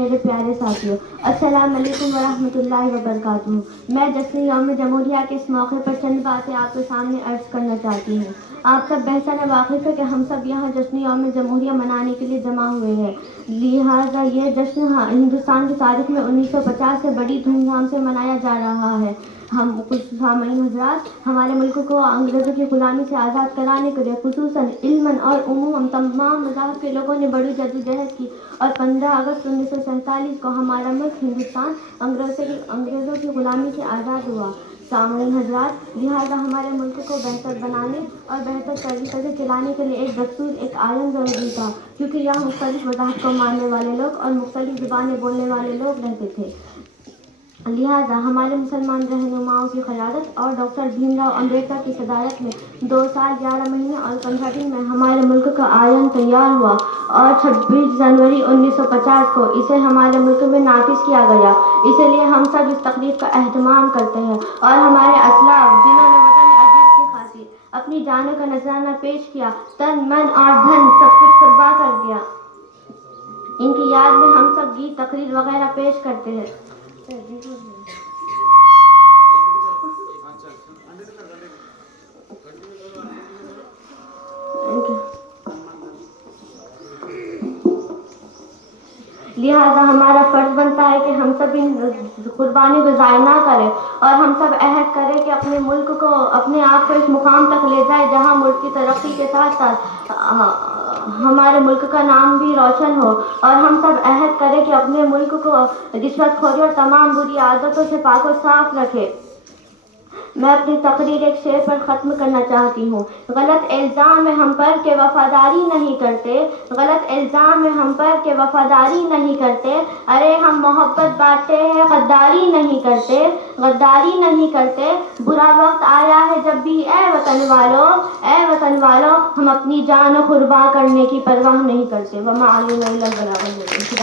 میرے پیارے ساتھیوں، السلام علیکم ورحمۃ اللہ وبرکاتہ۔ میں جشن یوم جمہوریہ کے اس موقع پر چند باتیں آپ کے سامنے عرض کرنا چاہتی ہوں۔ آپ سب بہتر واقف ہے کہ ہم سب یہاں جشن یوم جمہوریہ منانے کے لیے جمع ہوئے ہیں، لہٰذا یہ جشن ہندوستان کی تاریخ میں 1950 سے بڑی دھوم دھام سے منایا جا رہا ہے۔ ہم کچھ سامعین حضرات، ہمارے ملک کو انگریزوں کی غلامی سے آزاد کرانے کے لیے خصوصاً علماً اور عموماً تمام مذاہب کے لوگوں نے بڑی جدوجہد کی اور 15 اگست 1947 کو ہمارا ملک ہندوستان انگریزوں کی غلامی سے آزاد ہوا۔ سامعین حضرات، لہٰذا ہمارے ملک کو بہتر بنانے اور بہتر طریقے سے چلانے کے لیے ایک دستور، ایک آئین ضروری تھا، کیونکہ یہاں مختلف مذاہب کو ماننے والے لوگ اور مختلف زبانیں بولنے والے لوگ رہتے تھے۔ لہٰذا ہمارے مسلمان رہنماؤں کی قیادت اور ڈاکٹر بھیم راؤ امبیڈکر کی صدارت میں 2 سال 11 مہینے اور 15 دن میں ہمارے ملک کا آئین تیار ہوا اور 26 جنوری 1950 کو اسے ہمارے ملک میں نافذ کیا گیا۔ اسی لیے ہم سب اس تقریب کا اہتمام کرتے ہیں اور ہمارے اسلاف جنہوں نے وطن عزیز کی خاطر اپنی جانوں کا نذرانہ پیش کیا، تن من اور دھن سب کچھ قربان کر دیا، ان کی یاد میں ہم سب گیت، تقریر وغیرہ پیش کرتے ہیں۔ لہٰذا ہمارا فرض بنتا ہے کہ ہم سب ان قربانی کو ضائع نہ کریں اور ہم سب عہد کریں کہ اپنے ملک کو، اپنے آپ کو اس مقام تک لے جائیں جہاں ملک کی ترقی کے ساتھ ساتھ ہمارے ملک کا نام بھی روشن ہو، اور ہم سب عہد کریں کہ اپنے ملک کو رشوت خوری اور تمام بری عادتوں سے پاک و صاف رکھے۔ میں اپنی تقریر ایک شعر پر ختم کرنا چاہتی ہوں۔ غلط الزام ہے ہم پر کہ وفاداری نہیں کرتے، غلط الزام ہے ہم پر کہ وفاداری نہیں کرتے، ارے ہم محبت بانٹتے ہیں، غداری نہیں کرتے، غداری نہیں کرتے۔ برا وقت آیا ہے جب بھی اے وطن والوں، اے وطن والوں، ہم اپنی جان قربان کرنے کی پرواہ نہیں کرتے۔ وما علینا الا البلاغ المبین۔